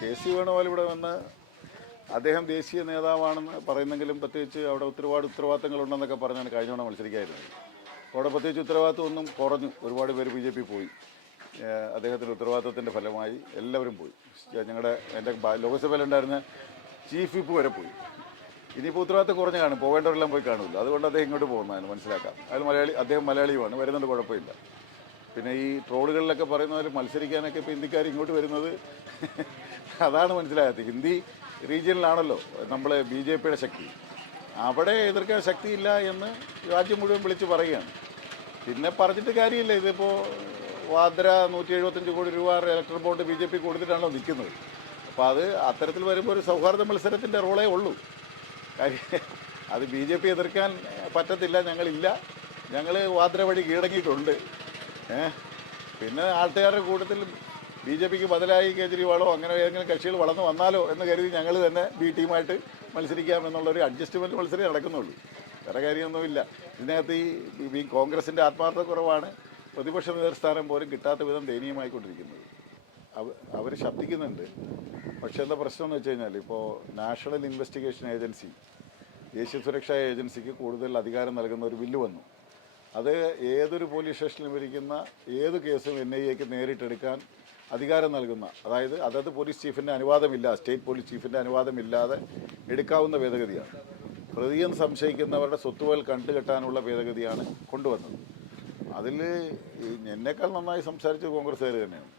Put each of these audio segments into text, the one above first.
K C Venugopal ഇവിടെ വന്ന് അദ്ദേഹം ദേശീയ നേതാവാണെന്ന് പറയുന്നെങ്കിലും പ്രത്യേകിച്ച് അവിടെ ഒരുപാട് ഉത്തരവാദിത്തങ്ങളുണ്ടെന്നൊക്കെ പറഞ്ഞാണ് കഴിഞ്ഞ തവണ മത്സരിക്കായിരുന്നത്. അവിടെ പ്രത്യേകിച്ച് ഉത്തരവാദിത്വം ഒന്നും കുറഞ്ഞു. ഒരുപാട് പേര് ബി ജെ പി പോയി. അദ്ദേഹത്തിന്റെ ഉത്തരവാദിത്വത്തിന്റെ ഫലമായി എല്ലാവരും പോയി. ഞങ്ങളുടെ എന്റെ ലോകസഭയിലുണ്ടായിരുന്ന ചീഫ് വിപ്പ് വരെ പോയി. ഇനിയിപ്പോൾ ഉത്തരവാദിത്തം കുറഞ്ഞ് കാണും. പോകേണ്ടവരെല്ലാം പോയി കാണില്ല അതുകൊണ്ട് അദ്ദേഹം ഇങ്ങോട്ട് പോകുന്നതാണ് മനസ്സിലാക്കാം. അതിൽ മലയാളി അദ്ദേഹം മലയാളിയുമാണ്. വരുന്നുണ്ട് കുഴപ്പമില്ല. പിന്നെ ഈ ട്രോളുകളിലൊക്കെ പറയുന്നവർ മത്സരിക്കാനൊക്കെ ഇപ്പോൾ ഹിന്ദിക്കാർ ഇങ്ങോട്ട് വരുന്നത് അതാണ് മനസ്സിലായത്. ഹിന്ദി റീജിയനിലാണല്ലോ നമ്മൾ ബി ജെ പിയുടെ ശക്തി. അവിടെ എതിർക്കാൻ ശക്തിയില്ല എന്ന് രാജ്യം മുഴുവൻ വിളിച്ച് പറയുകയാണ്. പിന്നെ പറഞ്ഞിട്ട് കാര്യമില്ല. ഇതിപ്പോൾ വാദ്ര നൂറ്റി എഴുപത്തഞ്ച് കോടി രൂപ electoral bond B J P കൊടുത്തിട്ടാണല്ലോ നിൽക്കുന്നത്. അപ്പോൾ അത് അത്തരത്തിൽ വരുമ്പോൾ ഒരു സൗഹാർദ്ദ മത്സരത്തിന്റെ റോളേ ഉള്ളൂ. കാര്യം അത് ബി ജെ പി എതിർക്കാൻ പറ്റത്തില്ല ഞങ്ങളില്ല. ഞങ്ങൾ വാദ്ര വഴി കീഴടങ്ങിയിട്ടുണ്ട്. പിന്നെ ആൾക്കാരുടെ കൂട്ടത്തിൽ ബി ജെ പിക്ക് ബദലായി കേജ്രിവാളോ അങ്ങനെ ഏതെങ്കിലും കക്ഷികൾ വളർന്നു വന്നാലോ എന്ന് കരുതി ഞങ്ങൾ തന്നെ ബി ടീമായിട്ട് മത്സരിക്കാം എന്നുള്ളൊരു അഡ്ജസ്റ്റ്മെന്റ് മത്സരം നടക്കുന്നുള്ളൂ. വേറെ കാര്യമൊന്നുമില്ല. ഇതിനകത്ത് ഈ കോൺഗ്രസിന്റെ ആത്മാർത്ഥ കുറവാണ്. പ്രതിപക്ഷ നേതൃസ്ഥാനം പോലും കിട്ടാത്ത വിധം ദയനീയമായിക്കൊണ്ടിരിക്കുന്നത്. അവ അവർ ശബ്ദിക്കുന്നുണ്ട്. പക്ഷേ എന്താ പ്രശ്നം എന്ന് വെച്ച് കഴിഞ്ഞാൽ ഇപ്പോൾ നാഷണൽ ഇൻവെസ്റ്റിഗേഷൻ ഏജൻസി ദേശീയ സുരക്ഷാ ഏജൻസിക്ക് കൂടുതൽ അധികാരം നൽകുന്ന ഒരു ബില്ല് വന്നു. അത് ഏതൊരു പോലീസ് സ്റ്റേഷനിലും ഇരിക്കുന്ന ഏത് കേസും എൻ ഐ എക്ക് നേരിട്ടെടുക്കാൻ അധികാരം നൽകുന്ന അതായത് അതത് പോലീസ് ചീഫിന്റെ അനുവാദമില്ല സ്റ്റേറ്റ് പോലീസ് ചീഫിന്റെ അനുവാദമില്ലാതെ എടുക്കാവുന്ന ഭേദഗതിയാണ്. പ്രതിയെന്ന് സംശയിക്കുന്നവരുടെ സ്വത്തുവകൾ കണ്ടുകെട്ടാനുള്ള ഭേദഗതിയാണ് കൊണ്ടുവന്നത്. അതിൽ എന്നെക്കാൾ നന്നായി സംസാരിച്ചത് കോൺഗ്രസ്സുകാർ തന്നെയാണ്.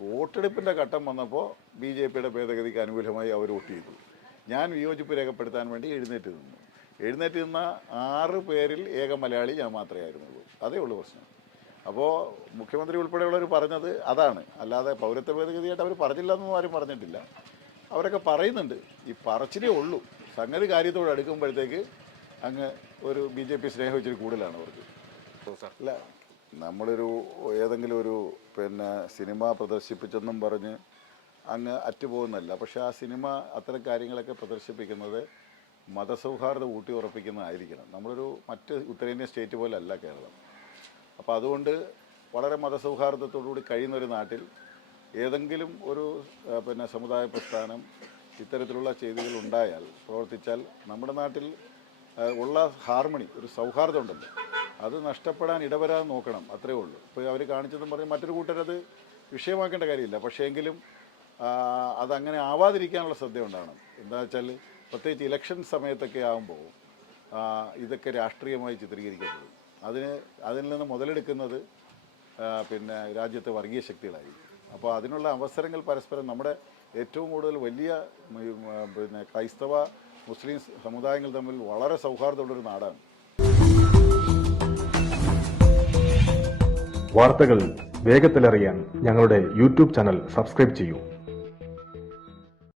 വോട്ടെടുപ്പിന്റെ ഘട്ടം വന്നപ്പോൾ ബി ജെ പിയുടെ ഭേദഗതിക്ക് അനുകൂലമായി അവർ വോട്ട് ചെയ്തു. ഞാൻ വിയോജിപ്പ് രേഖപ്പെടുത്താൻ വേണ്ടി എഴുന്നേറ്റ് നിന്നു. എഴുന്നേറ്റ് നിന്ന ആറ് പേരിൽ ഏക മലയാളി ഞാൻ മാത്രമേ ആയിരുന്നുള്ളൂ. അതേ ഉള്ളൂ പ്രശ്നം. അപ്പോൾ മുഖ്യമന്ത്രി ഉൾപ്പെടെയുള്ളവർ പറഞ്ഞത് അതാണ്. അല്ലാതെ പൗരത്വ ഭേദഗതിയായിട്ട് അവർ പറഞ്ഞില്ല എന്നൊന്നും ആരും പറഞ്ഞിട്ടില്ല. അവരൊക്കെ പറയുന്നുണ്ട്. ഈ പറച്ചിലേ ഉള്ളൂ. സംഗതി കാര്യത്തോട് അടുക്കുമ്പോഴത്തേക്ക് അങ്ങ് ഒരു ബി ജെ പി സ്നേഹം ഇച്ചിരി കൂടുതലാണ് അവർക്ക്. അല്ല നമ്മളൊരു ഏതെങ്കിലും ഒരു പിന്നെ സിനിമ പ്രദർശിപ്പിച്ചെന്നും പറഞ്ഞ് അങ്ങ് അറ്റുപോകുന്നല്ല പക്ഷെ ആ സിനിമ അത്തരം കാര്യങ്ങളൊക്കെ പ്രദർശിപ്പിക്കുന്നത് മതസൗഹാർദ്ദം ഊട്ടി ഉറപ്പിക്കുന്നതായിരിക്കണം നമ്മളൊരു മറ്റ് ഉത്തരേന്ത്യൻ സ്റ്റേറ്റ് പോലല്ല കേരളം. അപ്പോൾ അതുകൊണ്ട് വളരെ മതസൗഹാർദ്ദത്തോടുകൂടി കഴിയുന്ന ഒരു നാട്ടിൽ ഏതെങ്കിലും ഒരു പിന്നെ സമുദായ പ്രസ്ഥാനം ഇത്തരത്തിലുള്ള ചെയ്തികൾ ഉണ്ടായാൽ പ്രവർത്തിച്ചാൽ നമ്മുടെ നാട്ടിൽ ഉള്ള ഹാർമണി ഒരു സൗഹാർദ്ദം ഉണ്ടല്ലോ. അത് നഷ്ടപ്പെടാൻ ഇടവരാതെ നോക്കണം അത്രേ ഉള്ളൂ. ഇപ്പോൾ അവർ കാണിച്ചതെന്ന് പറഞ്ഞ് മറ്റൊരു കൂട്ടരത് വിഷയമാക്കേണ്ട കാര്യമില്ല. പക്ഷേ എങ്കിലും അതങ്ങനെ ആവാതിരിക്കാനുള്ള ശ്രദ്ധ ഉണ്ടാകണം. എന്താ വെച്ചാൽ പ്രത്യേകിച്ച് ഇലക്ഷൻ സമയത്തൊക്കെ ആകുമ്പോൾ ഇതൊക്കെ രാഷ്ട്രീയമായി ചിത്രീകരിക്കപ്പെടും. അതിന് അതിൽ നിന്ന് മുതലെടുക്കുന്നത് പിന്നെ രാജ്യത്തെ വർഗീയ ശക്തികളായിരിക്കും. അപ്പോൾ അതിനുള്ള അവസരങ്ങൾ പരസ്പരം നമ്മുടെ ഏറ്റവും കൂടുതൽ വലിയ പിന്നെ ക്രൈസ്തവ മുസ്ലിം സമുദായങ്ങൾ തമ്മിൽ വളരെ സൗഹാർദ്ദമുള്ളൊരു നാടാണ്. വാർത്തകൾ വേഗത്തിലറിയാൻ ഞങ്ങളുടെ യൂട്യൂബ് ചാനൽ സബ്സ്ക്രൈബ് ചെയ്യൂ.